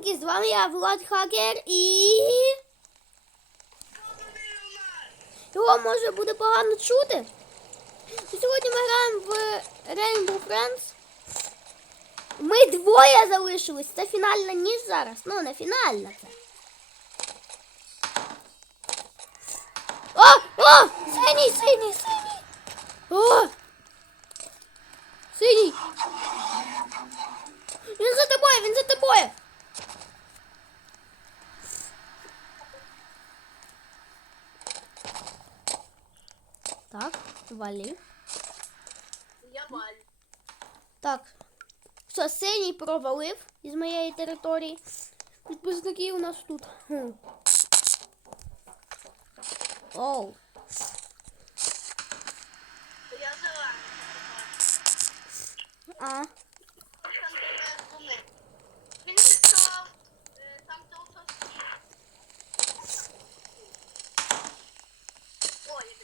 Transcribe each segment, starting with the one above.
Привітики, з вами я, Влад Хакер і. Його може буде погано чути. І Сьогодні ми граємо в Rainbow Friends. Ми двоє залишились. Це фінальна ніж зараз. Ну, не фінальна це. О! О! Синій, синій, синій! О! Синій! Він за тобою, він за тобою! Так, вали. Я валю. Так. Все, синій провалив із моєї території. Підписники у нас тут. Хм. Оу. Я зелений. А. Там тебе були. Він пішов е, там довго Ой,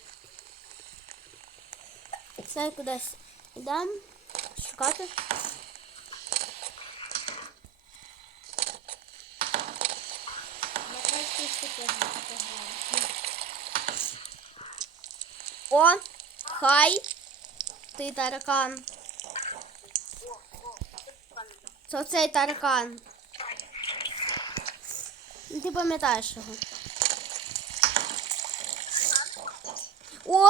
Це кудись йдемо шукати. О, хай. Ти таракан. Це цей таракан. Ти пам'ятаєш його. О,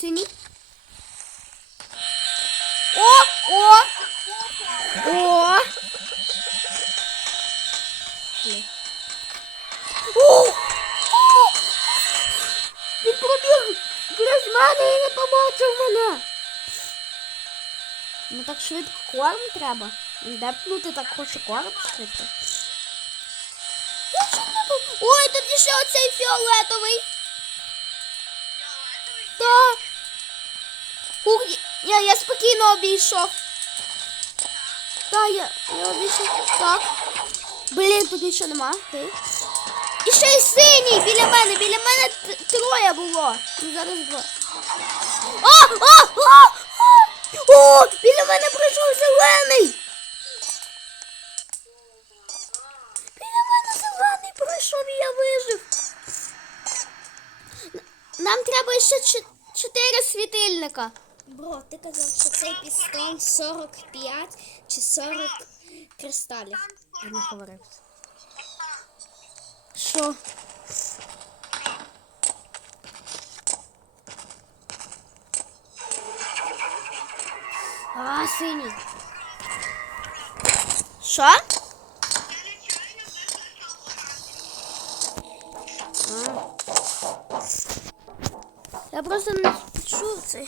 синій. О, о, о. Блін. О, о. Він пробіг через мене і не побачив мене. Ну так швидко корм треба. Депнути так хоче корм швидко. Я чому не пом- Ой, тут ще оцей фіолетовий. Так. Ух, я, я спокійно обійшов. Так, я, я обійшов. Так. Блін, тут нічого нема. Ти. І ще й синій біля мене. Біля мене троє було. Ну, зараз два. О! О! О! О! О! Біля мене пройшов зелений. Біля мене зелений пройшов і я вижив. Нам треба ще чотири світильника. Бро, ти казав, що цей пістон 45 чи 40 кристалів. Я не говорив. Що? А, синій. Що? Я просто не чув це.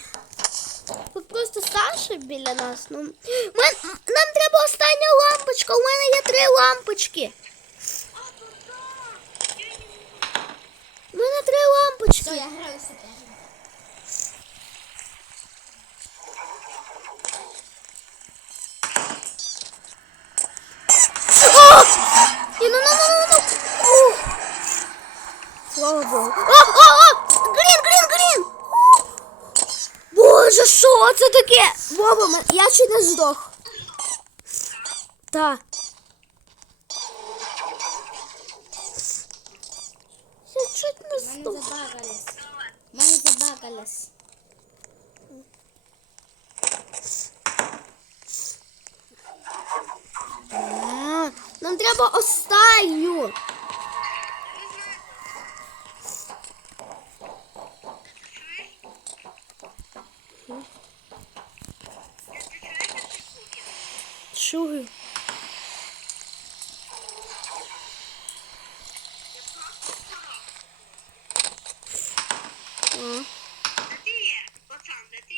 Тут просто Саша біля нас. Ну, Мен, нам треба остання лампочка. У мене є три лампочки. У мене три лампочки. То я граю супер. О! І ну, ну, ну, ну, ну. Ух. Слава Богу. О, о, о! Грін, грін, грін! Боже, що це таке? Боба, я чи не здох. Так. Я чуть не Мене здох. забагались. Мене забагались. Нам треба останню. Чую. А. Де ти є? Пацан, де ти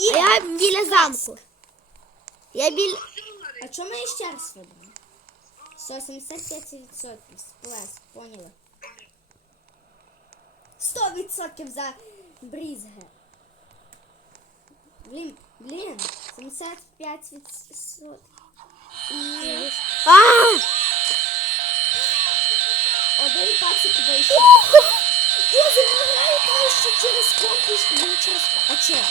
є? А я біля замку. Я біля. А чому ми ще раз вибрали? 175% сплес, поняли? 100% за брізге. Блін, блін, 75%. І один пацик вийшов. Я забираю краще через компас, не через... А чого?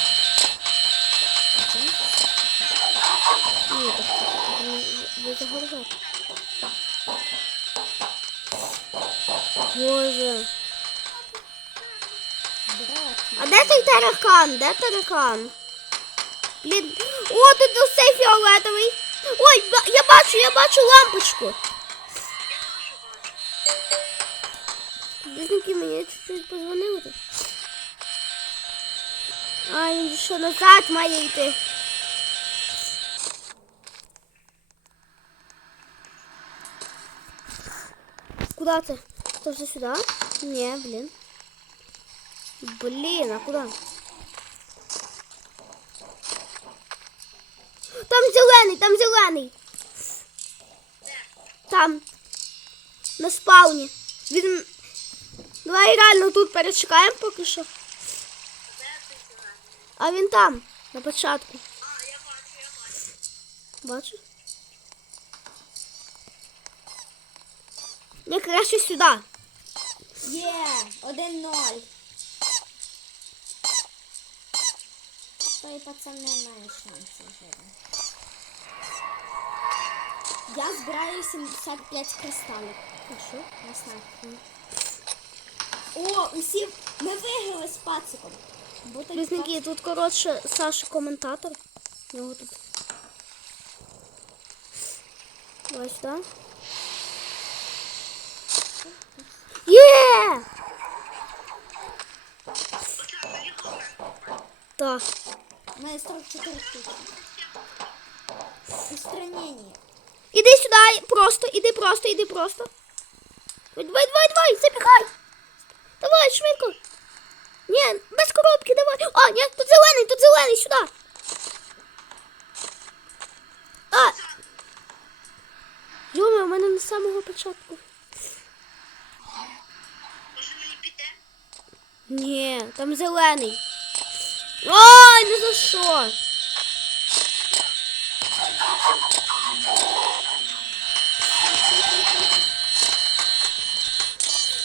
А чому? Ні, так загоржати. Боже. А де той таракан? Де таракан? Блін. О, тут усе фіолетовий. Ой, я бачу, я бачу лампочку. Близнюки мені чуть-чуть позвонили тут. А, він що назад має йти. Куда ти? Це вже сюди? Ні, блін. Блін, а куди? Там зелений, там зелений. Там. На спауні. Він. Давай реально тут перечекаємо поки що. Де ти зелений? А він там, на початку. А, я бачу, я бачу. Бачиш? Ні, краще сюди. Є, один-ноль. Той пацан не має шансів вже. Я збираю 75 кристалів. Що? На снайпер. О, усі ми виграли з пациком. Той тут коротше Саша коментатор. У нього тут. Давай сюди. Так. У мене 44 штуки. Устранення. Іди сюди, просто, іди просто, іди просто. Давай, давай, давай, забігай. Давай, швидко. Ні, без коробки, давай. А, ні, тут зелений, тут зелений, сюди. А. Йома, у мене на самого початку. Може мені піти? Ні, там зелений. Ой, не за що.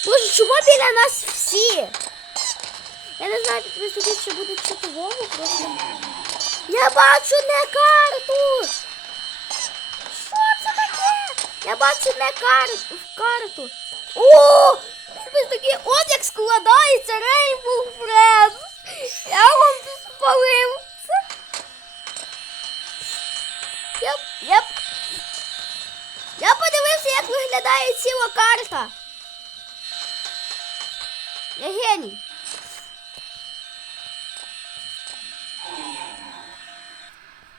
Боже, чому біля нас всі? Я не знаю, ви тут ще буде чути Вову просто. Я бачу не карту. Що це таке? Я бачу не карту. карту. О! Ось такі, от як складається Rainbow Friends. Я вам тут спалив. Це... Я, я, я подивився, як виглядає ціла карта. Я геній.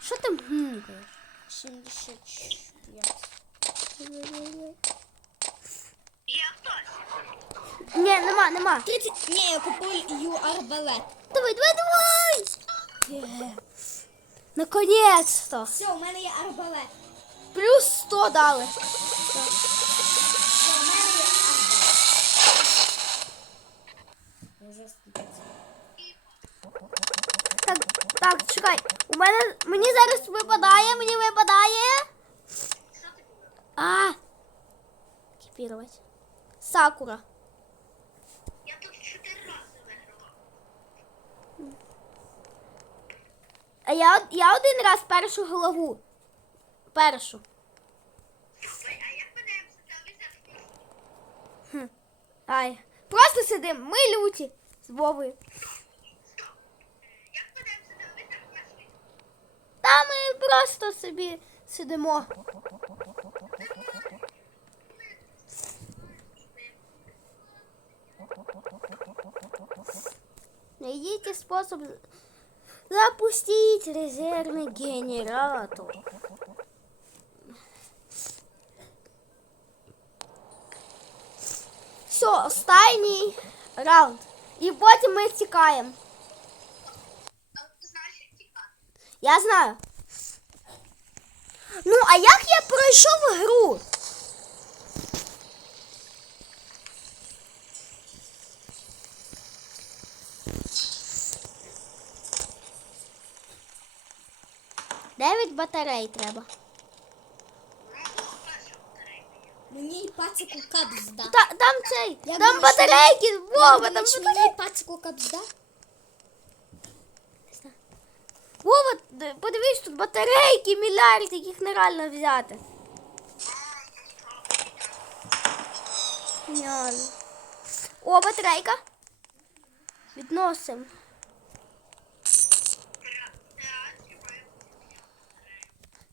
Що там гумкаєш? 75. Є хтось. Ні, нема, нема. 30. Ні, я купую арбалет. Давай, давай, давай! Є. Наконец-то! Все, у мене є арбалет. Плюс 100 дали. Все, у мене є арбалет. Я вже скільки. Так, чекай. У мене мені зараз випадає, мені випадає. А. Екіпірувати. Сакура. Я тут чотири рази виграла. А я, я один раз першу голову. Першу. А як? Хм. Ай. Просто сидим. Ми люті з Вовою. Та ми просто собі сидимо. Найдите способ запустить резервный генератор. Все, останній раунд. І потім ми тікаємо. Я знаю. Ну, а як я пройшов гру? Дев'ять батарей треба. Мені пацику капс да. Та, там цей, там батарейки, Вова, там батарейки. мені пацику капс да? Вова, д- подивись, тут батарейки, мільярд, яких нереально взяти. Геніально. О, батарейка. Відносимо.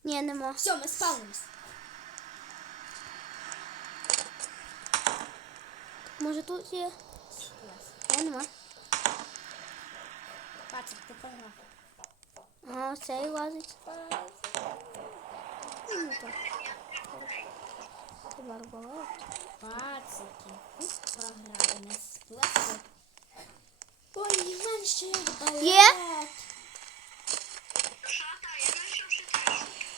Ні, нема. Все, ми спавнимось. Може тут є? Ні, нема. Пацик, ти програв. Ага, цей лазить. Ну. Це барбалет. Пацики. Нас сплесли. Ой, і в ще є.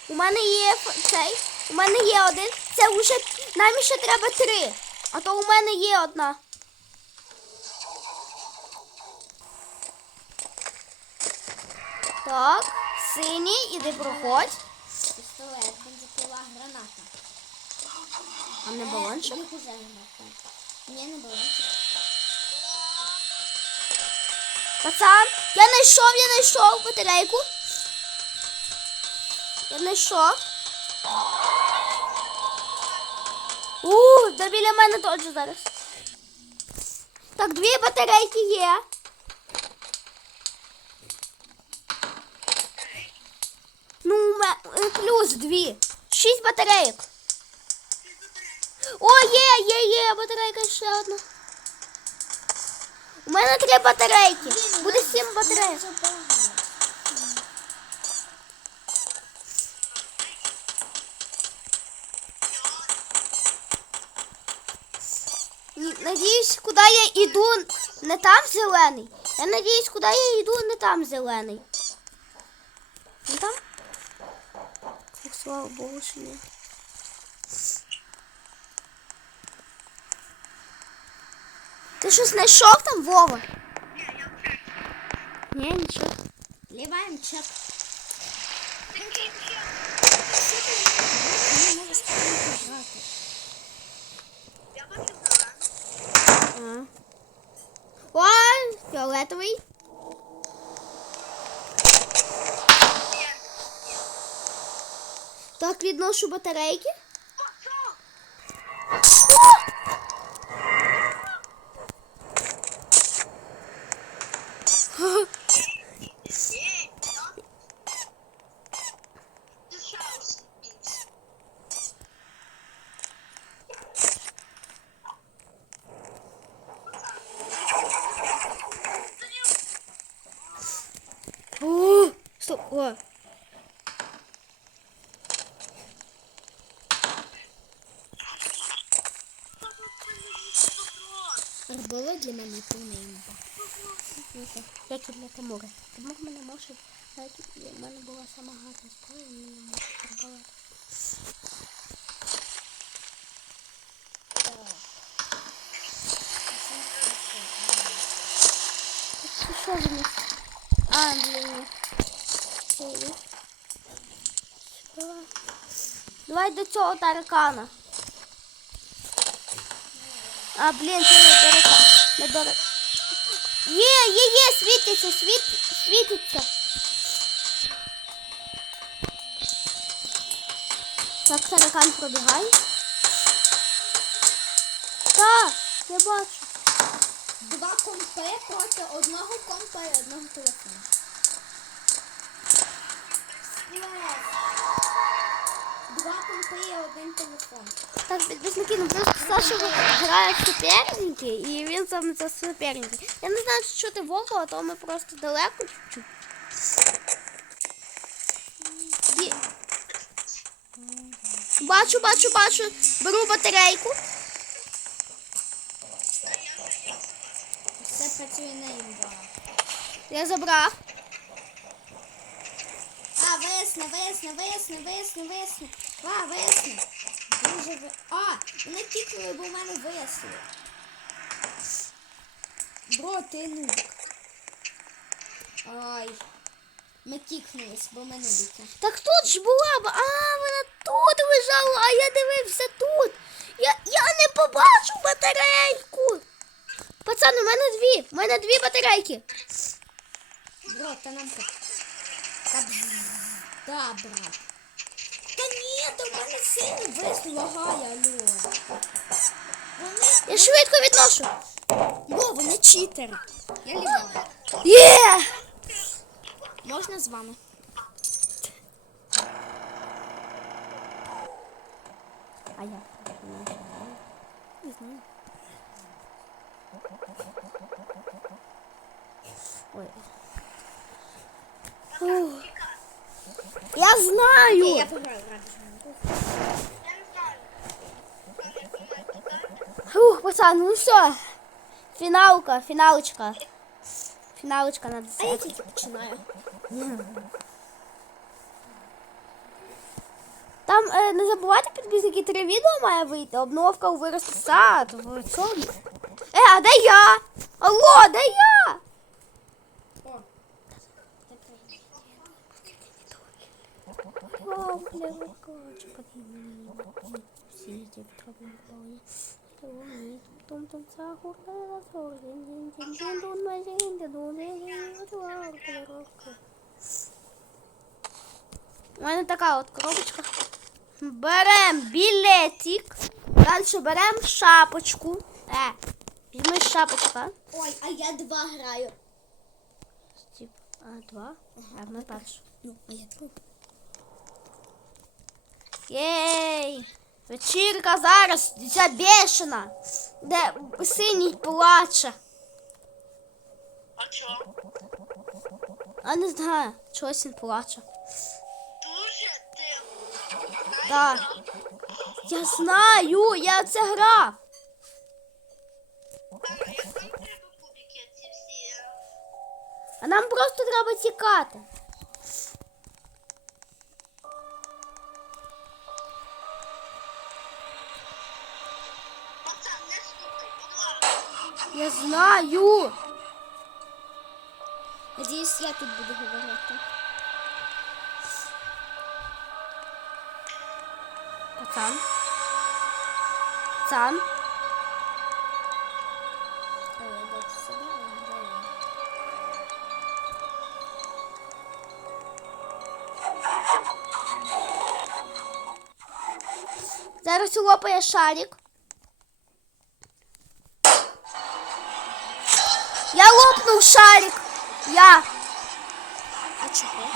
У мене є цей. У мене є один. Це вже нам ще треба три. А то у мене є одна. Так, синій, іди проходь. Пістолет, бензопила, граната. А не балончик? Їх уже граната. Ні, не балончик. Пацан, я знайшов, я знайшов батарейку. Я знайшов. У, да біля мене теж зараз. Так, дві батарейки є. Ну, у е, плюс дві. Шість батарейок. О, є, є, є, батарейка ще одна. У мене три батарейки. Буде сім батарейок. Надіюсь, куди я йду, не там зелений. Я надіюсь, куди я йду, не там зелений. слава Богу, що ні. Ти щось знайшов там, Вова? Ні, нічого. Ліваємо чек. Такий ще. Так, відношу батарейки. О, що? Ей, ну. Ти що, успів? О, стоп, о. Арбалет для мене повний імба. Як і для Тимура. Тимур мене може. Навіть у мене була сама гарна зброя, і мені не може арбалет. Що за них? А, блін. Давай до цього таракана. А, блін, це не таракан. Не таракан. Є, є, є, світиться, світ, світиться. Так, таракан пробігай. Так, я бачу. Два компи проти одного компа і одного телефону. Два один телефон. Так, підписники, ну просто Саша грає в суперники, і він саме за суперники. Я не знаю, чи чути Вову, а то ми просто далеко чуть-чуть. Є- Бачу, бачу, бачу. Беру батарейку. Все працює на імба. Я забрав. А, весна, весна, весна, весна, весна. А, весна. Дуже ви... А, мене кікнули, бо в мене весли. Бро, ти нубик. Ай. Ми кікнулись, бо ми нубики. Так тут ж була, б- а вона тут лежала, а я дивився тут. Я, я не побачу батарейку. Пацан, у мене дві. У мене дві батарейки. Бро, та нам так. Добре. Та ні, то в мене сильно весь лагає, алло. Вони, Я швидко відношу. Бо вони читери. Я люблю. Є! Можна з вами? А я не знаю. Ой. Ух. Я Окей, знаю. я пограю ради Я не знаю. Ух, пацан, ну все. Фіналка, фіналочка. Фіналочка на А я десерт. тільки починаю. Там е, не забувайте підписники, три відео має вийти. Обновка у вирости сад. В цьому. Е, а де я? Алло, де я? Вау, клевый кочек, подними, все эти травы полы. Том том сахур, на сор, дин дин дин дин дун мазин, дин дун дин дин дун коробка. У мене така от коробочка. Берем білетик. Далі берем шапочку. Е, візьми шапочка. Ой, а я два граю. Тип, а, два. А ми першу. Ну, а я друг. Єй! Вечірка зараз ця бешена, де синій плаче. А чо? А не знаю, чогось він плаче. Дуже тихо. Так. Я знаю, я це грав. А нам просто треба тікати. Я знаю. Надіюсь, я тут буду говорити. Пацан. Пацан. Зараз лопає шарик. Лопнув шарик. Я. А чого?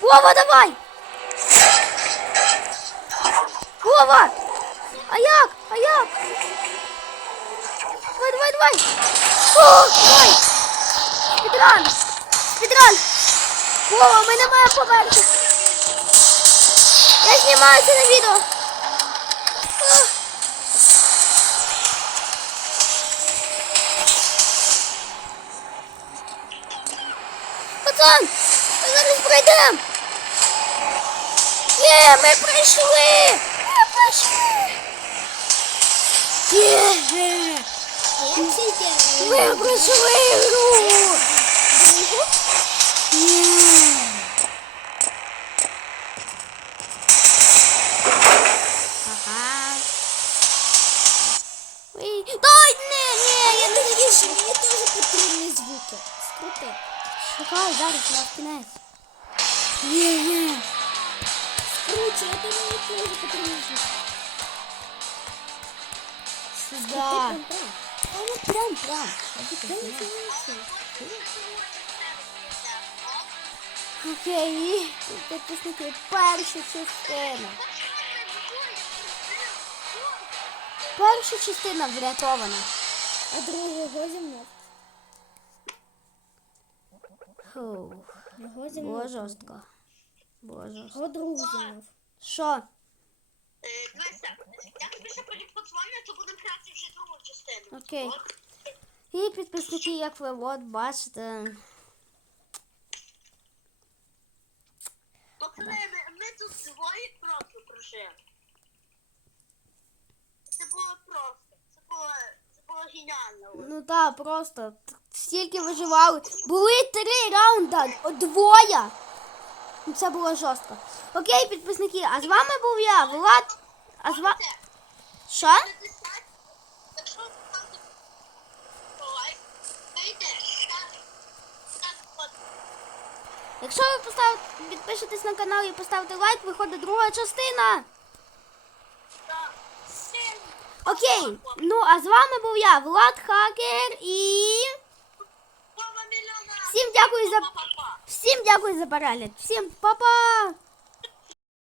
Вова, давай! Вова! А як? А як? Давай, давай, давай! О, давай! Спідран! Спідран! Вова, ми не маємо померти! Я знімаю на відео! Пацан! Ми зараз пройдемо! Є, ми прийшли! Ми прийшли! Є! Ми пройшли гру! Є! Ага. Ой, Дай, не, не, я не Надіюсь, мені теж потрібні звуки. Скрути. Чекай, зараз на кінець. Є, є. Круче, а то мені теж потрібні звуки. Сюди. Прям, прям. Прям. Окей, підписники, перша частина. Перша частина врятована. А другого зімнув. Фу, Його було жорстко. Було жорстко. Його другу зімнув. Що? Е, Дивися, я тобі ще подзвоню, то будемо грати вже другу частину. Окей. От. І підписники, як ви от бачите. Поки ми, ми тут двоє просто прожили. Це було просто. Це було, це було геніально. Ну так, просто стільки виживали. Були три раунди, о, двоє. Ну, Це було жорстко. Окей, підписники, а з вами був я, Влад. А з вами. Що? якщо ви поставите, підпишетесь на канал і поставите лайк, виходить друга частина. Окей, ну а з вами був я, Влад Хакер, і. Всім дякую за всім дякую за перегляд. Всім па-па!